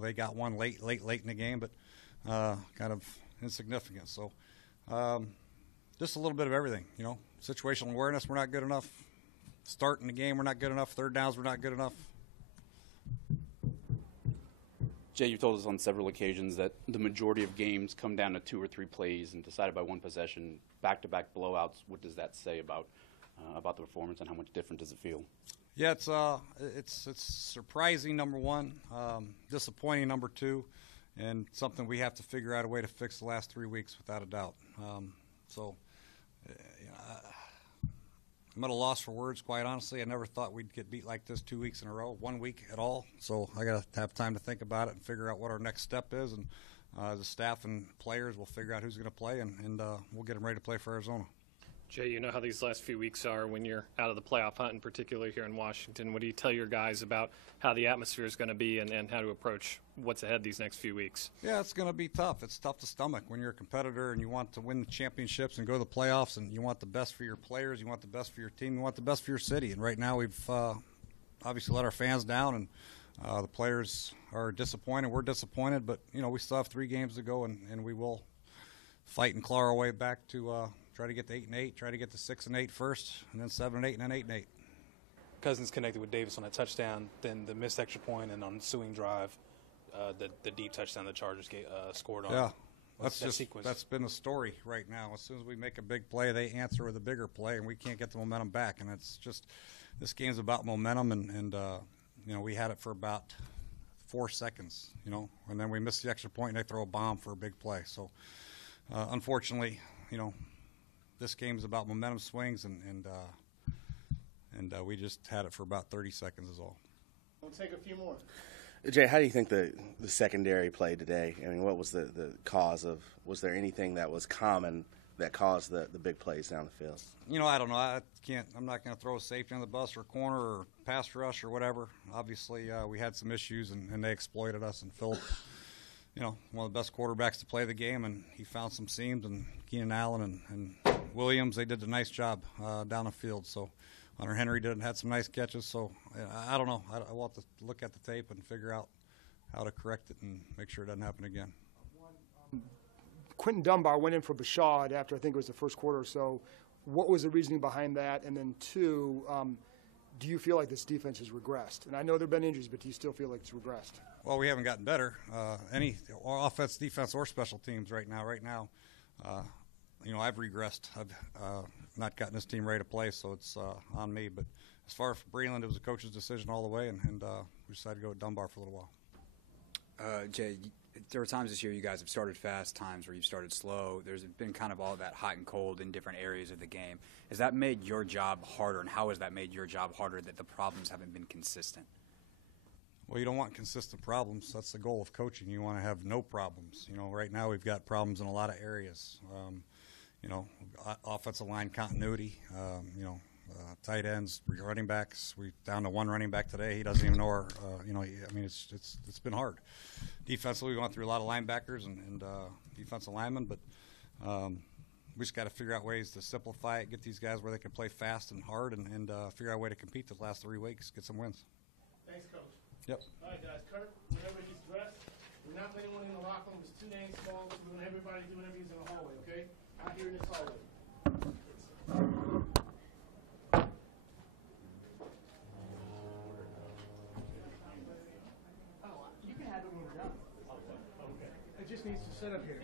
they got one late in the game, but kind of insignificant. So just a little bit of everything. Situational awareness, we're not good enough. Starting the game, we're not good enough. Third downs, we're not good enough. Jay, you've told us on several occasions that the majority of games come down to 2 or 3 plays and decided by one possession, back-to-back blowouts. What does that say about the performance, and how much different does it feel? Yeah, it's surprising, number one, disappointing, number two, and something we have to figure out a way to fix the last 3 weeks without a doubt. I'm at a loss for words, quite honestly. I never thought we'd get beat like this 2 weeks in a row, 1 week at all. So I got to have time to think about it and figure out what our next step is. And the staff and players will figure out who's going to play, and we'll get them ready to play for Arizona. Jay, you know how these last few weeks are when you're out of the playoff hunt, in particular here in Washington. What do you tell your guys about how the atmosphere is going to be and how to approach what's ahead these next few weeks? Yeah, it's going to be tough. It's tough to stomach when you're a competitor and you want to win the championships and go to the playoffs, and you want the best for your players, you want the best for your team, you want the best for your city. And right now we've obviously let our fans down, and the players are disappointed. We're disappointed, but, we still have 3 games to go, and we will fight and claw our way back to try to get to 8-8, try to get to 6-8 first, and then 7-8, and then 8-8. Cousins connected with Davis on a touchdown, then the missed extra point, and on the ensuing drive, the deep touchdown the Chargers scored on. Yeah, sequence. That's been the story right now. As soon as we make a big play, they answer with a bigger play, and we can't get the momentum back. And it's just, this game's about momentum, and we had it for about 4 seconds, and then we missed the extra point, and they throw a bomb for a big play. So, unfortunately, this game is about momentum swings, and we just had it for about 30 seconds is all. We'll take a few more. Jay, how do you think the secondary played today? I mean, what was the cause of? Was there anything that was common that caused the big plays down the field? I don't know. I'm not going to throw a safety on the bus or a corner or pass rush or whatever. Obviously, we had some issues, and they exploited us. And Phil, one of the best quarterbacks to play the game, and he found some seams. And Keenan Allen and Williams, they did a nice job down the field. So Hunter Henry had some nice catches. So I don't know. I want to look at the tape and figure out how to correct it and make sure it doesn't happen again. Quentin Dunbar went in for Bashad after I think it was the first quarter or so. What was the reasoning behind that? And then 2, do you feel like this defense has regressed? And I know there have been injuries, but do you still feel like it's regressed? Well, we haven't gotten better. Any offense, defense, or special teams right now. I've regressed. I've not gotten this team ready to play, so it's on me. But as far as Breland, it was a coach's decision all the way, and we decided to go with Dunbar for a little while. Jay, there were times this year you guys have started fast, times where you've started slow. There's been kind of all that hot and cold in different areas of the game. Has that made your job harder, and how has that made your job harder that the problems haven't been consistent? Well, you don't want consistent problems. That's the goal of coaching. You want to have no problems. Right now we've got problems in a lot of areas. Offensive line continuity, tight ends, running backs. We're down to 1 running back today. He doesn't even know our, it's been hard. Defensively, we went through a lot of linebackers and defensive linemen, but we just got to figure out ways to simplify it, get these guys where they can play fast and hard, and figure out a way to compete the last 3 weeks, get some wins. Thanks, Coach. Yep. All right, guys. Kirk, whenever he's dressed, we're not letting anyone in the locker room. There's 2 names small, so we want everybody to do whatever he's in the hallway, okay? Out here in this hallway. You can have it when we're done. Okay. It just needs to sit up here.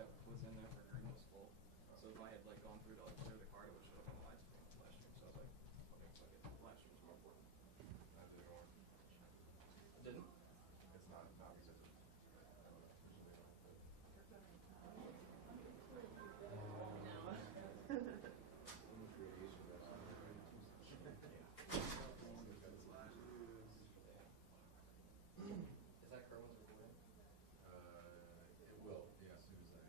that was in there for green was full. So if I had like gone through to like clear the card, it would show up on the live screen last stream. So I was like, okay, so I get live stream's more important. It didn't. It's not because of Is that Kerwin's recording? it will, yeah, as soon as I.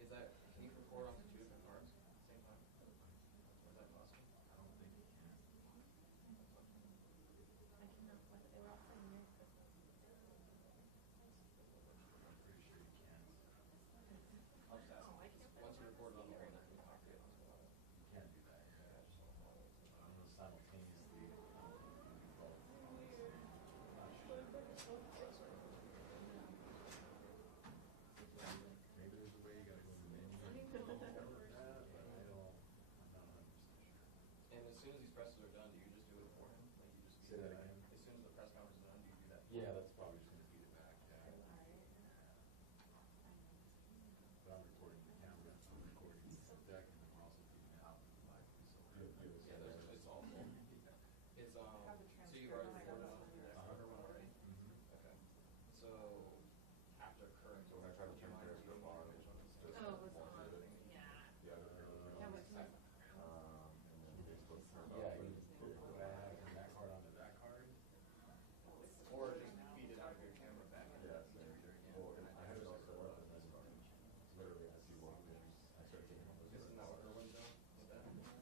Is that, can you record onto two different cards at the same time? Or is that possible? I don't think you can. I'm pretty sure you can. I'll just ask. Once you record it on the one, then you can copy it onto the other. You can do that, yeah. I don't know simultaneously. I don't think you can do both. Not sure. Maybe there's a way you gotta go in the menu and convert that, but I'm not 100% sure. And as soon as these presses are done, do you just do it for him? Like you just Say feed it that back? again? As soon as the press conference is done, do you do that? Yeah, that's probably just gonna feed it back, yeah. But I'm recording the camera, I'm recording the deck, and then we're also feeding it out live. So Yeah, it's all full. It's so you've already recorded on the deck for one already? Okay. So after current. So when I try to turn Periscope on, it's just the other and then Facebook turns off. Yeah, you put what I have from that card onto that card. Or just feed it out of your camera back into Yeah, the computer again. well, I have it all set up, and then literally as you walk in, I start taking all those. Isn't that what Kerwin's doing with that? I'm not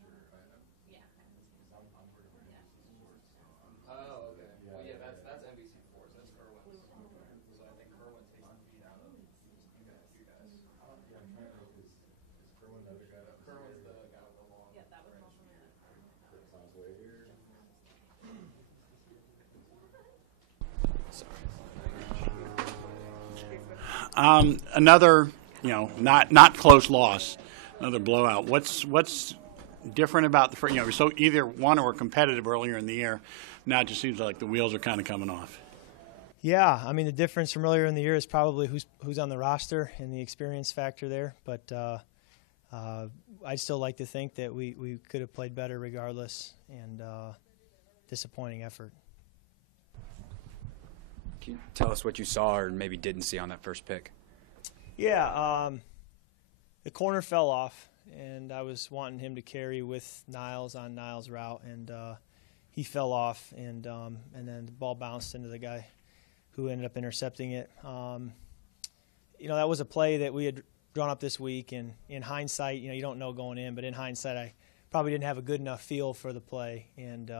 sure. Because I'm working for NBC Sports. So Oh, okay. Yeah, Well, yeah, yeah, that's NBC Sports. That's Kerwin's. So I think Kerwin takes the feed out of you guys. yeah, I'm trying to know is Kerwin the other guy that was Kerwin's here? the guy with the long. Yeah, that was That's on his way here. Another, not close loss, another blowout. What's different about the first? So either one or competitive earlier in the year. Now it just seems like the wheels are kind of coming off. Yeah, I mean the difference from earlier in the year is probably who's on the roster and the experience factor there. But I'd still like to think that we could have played better regardless, and disappointing effort. Can you tell us what you saw or maybe didn't see on that first pick? Yeah, the corner fell off, and I was wanting him to carry with Niles on Niles' route, and he fell off, and then the ball bounced into the guy who ended up intercepting it. That was a play that we had drawn up this week, and in hindsight, you don't know going in, but in hindsight, I probably didn't have a good enough feel for the play, and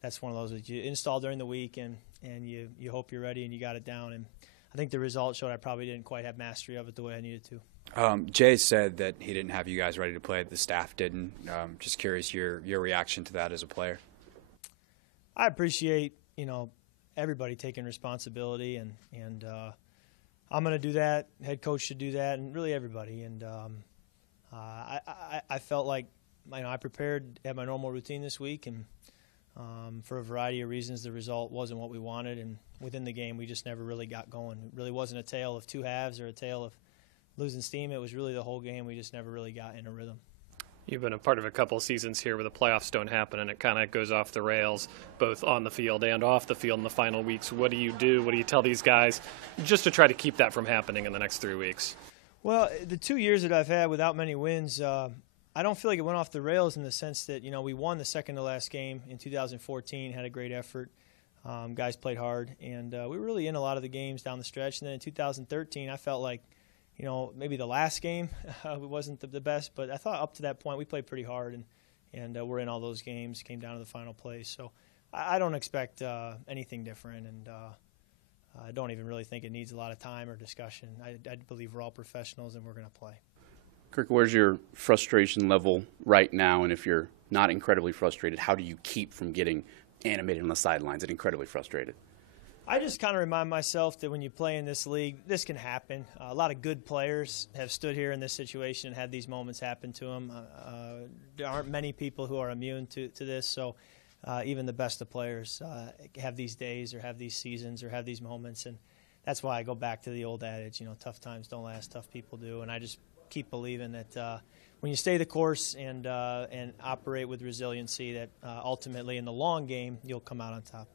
that's one of those that you install during the week, and you hope you're ready and you got it down. And I think the result showed I probably didn't quite have mastery of it the way I needed to. Jay said that he didn't have you guys ready to play. The staff didn't. Just curious your reaction to that as a player. I appreciate everybody taking responsibility, and I'm going to do that. Head coach should do that, and really everybody. And I felt like I prepared, had my normal routine this week, and for a variety of reasons, the result wasn't what we wanted, and within the game, we just never really got going. It really wasn't a tale of two halves or a tale of losing steam. It was really the whole game. We just never really got in a rhythm. You've been a part of a couple of seasons here where the playoffs don't happen and it kind of goes off the rails, both on the field and off the field in the final weeks. What do you do? What do you tell these guys just to try to keep that from happening in the next 3 weeks? Well, the 2 years that I've had without many wins, I don't feel like it went off the rails in the sense that, we won the second to last game in 2014, had a great effort. Guys played hard, and we were really in a lot of the games down the stretch. And then in 2013, I felt like, maybe the last game wasn't the best, but I thought up to that point we played pretty hard, and we're in all those games, came down to the final place. So I don't expect anything different, and I don't even really think it needs a lot of time or discussion. I believe we're all professionals, and we're going to play. Kirk, where's your frustration level right now? And if you're not incredibly frustrated, how do you keep from getting animated on the sidelines and incredibly frustrated? I just kind of remind myself that when you play in this league, this can happen. A lot of good players have stood here in this situation and had these moments happen to them. There aren't many people who are immune to this, so even the best of players have these days or have these seasons or have these moments. that's why I go back to the old adage, tough times don't last, tough people do. And I just keep believing that when you stay the course and operate with resiliency, that ultimately in the long game you'll come out on top.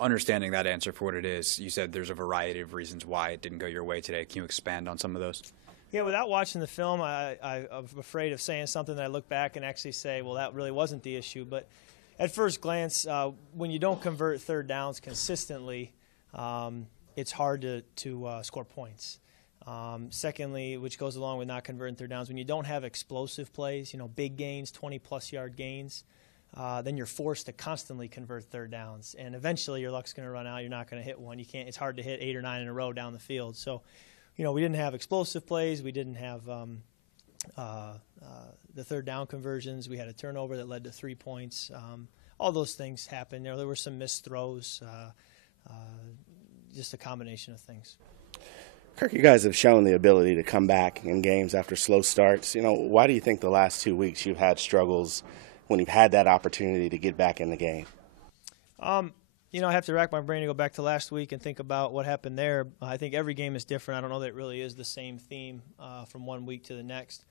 Understanding that answer for what it is, you said there's a variety of reasons why it didn't go your way today. Can you expand on some of those? Yeah, without watching the film, I'm afraid of saying something that I look back and actually say, well, that really wasn't the issue. But at first glance, when you don't convert third downs consistently, it's hard to score points. Secondly, which goes along with not converting third downs, when you don't have explosive plays, big gains, 20-plus yard gains, then you're forced to constantly convert third downs. And eventually your luck's going to run out. You're not going to hit one. You can't. It's hard to hit 8 or 9 in a row down the field. So, we didn't have explosive plays. We didn't have the third down conversions. We had a turnover that led to 3 points. All those things happened. There were some missed throws, just a combination of things. Kirk, you guys have shown the ability to come back in games after slow starts. Why do you think the last 2 weeks you've had struggles when you've had that opportunity to get back in the game? I have to rack my brain to go back to last week and think about what happened there. I think every game is different. I don't know that it really is the same theme from one week to the next.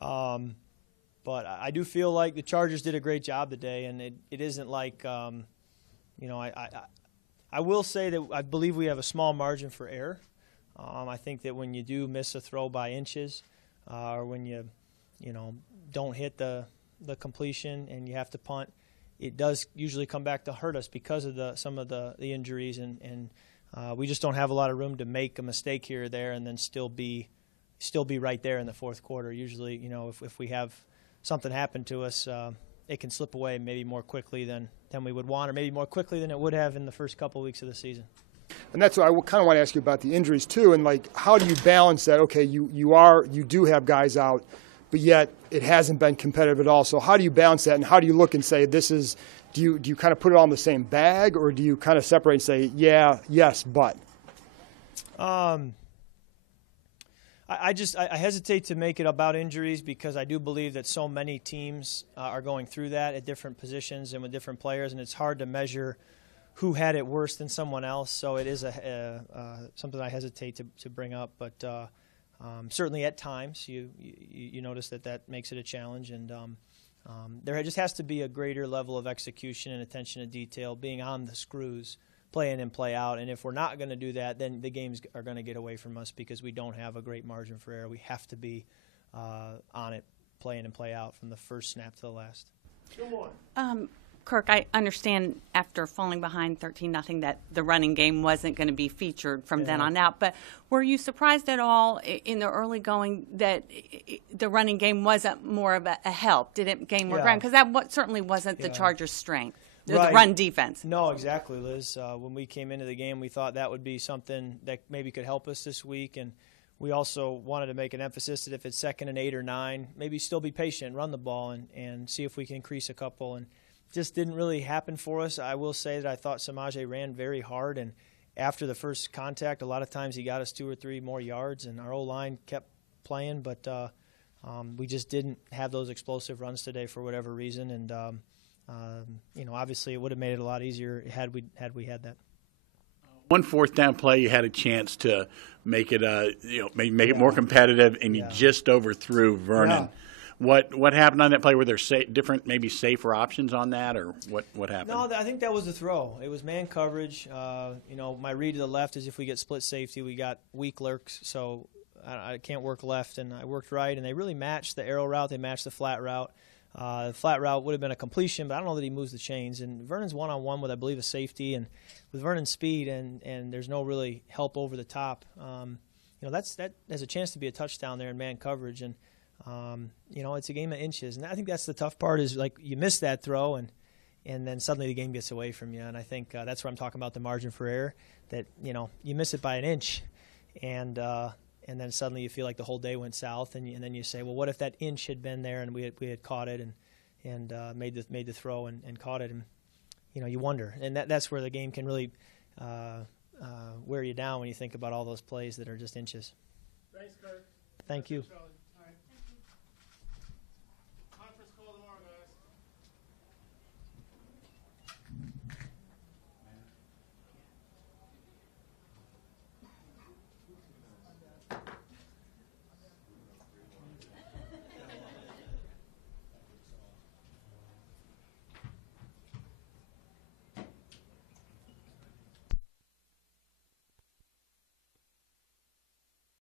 But I do feel like the Chargers did a great job today, and it isn't like, I will say that I believe we have a small margin for error. I think that when you do miss a throw by inches, or when you don't hit the completion and you have to punt, it does usually come back to hurt us because of some of the injuries, and we just don't have a lot of room to make a mistake here or there and then still be right there in the fourth quarter. Usually, if we have something happen to us, it can slip away maybe more quickly than we would want, or maybe more quickly than it would have in the first couple of weeks of the season. And that's why I kind of want to ask you about the injuries too, and how do you balance that? Okay, you do have guys out, but yet it hasn't been competitive at all. So how do you balance that, and how do you look and say this is? Do you kind of put it all in the same bag, or do you kind of separate and say yes, but? I hesitate to make it about injuries because I do believe that so many teams are going through that at different positions and with different players, and it's hard to measure who had it worse than someone else. So it is something I hesitate to bring up, but certainly at times you notice that makes it a challenge, and there just has to be a greater level of execution and attention to detail, being on the screws, play in and play out. And if we're not going to do that, then the games are going to get away from us because we don't have a great margin for error. We have to be on it, play in and play out from the first snap to the last. Kirk, I understand after falling behind 13-0 that the running game wasn't going to be featured from then on out. But were you surprised at all in the early going that the running game wasn't more of a help? Did it gain more ground? Because that certainly wasn't the Chargers' strength, the run defense. No, exactly, Liz. When we came into the game, we thought that would be something that maybe could help us this week. And we also wanted to make an emphasis that if it's 2nd and 8 or 9, maybe still be patient, run the ball, and see if we can increase a couple. And just didn't really happen for us. I will say that I thought Samaje ran very hard, and after the first contact, a lot of times he got us 2 or 3 more yards, and our O-line kept playing, but we just didn't have those explosive runs today for whatever reason, and obviously it would have made it a lot easier had we had that. One fourth down play, you had a chance to make it make it more competitive, and you just overthrew Vernon. Yeah. What happened on that play? Were there different, maybe safer options on that, or what happened? No, I think that was the throw. It was man coverage. My read to the left is if we get split safety, we got weak lurks, so I can't work left, and I worked right, and they really matched the arrow route. They matched the flat route. The flat route would have been a completion, but I don't know that he moves the chains. And Vernon's one-on-one with, I believe, a safety, and with Vernon's speed, and there's no really help over the top. That has a chance to be a touchdown there in man coverage, and it's a game of inches, and I think that's the tough part is you miss that throw, and then suddenly the game gets away from you. And I think that's where I'm talking about the margin for error. That you miss it by an inch, and then suddenly you feel like the whole day went south, and then you say, well, what if that inch had been there and we had caught it and made the throw and caught it, and you wonder, and that's where the game can really wear you down when you think about all those plays that are just inches. Thanks, Kirk. Thank you.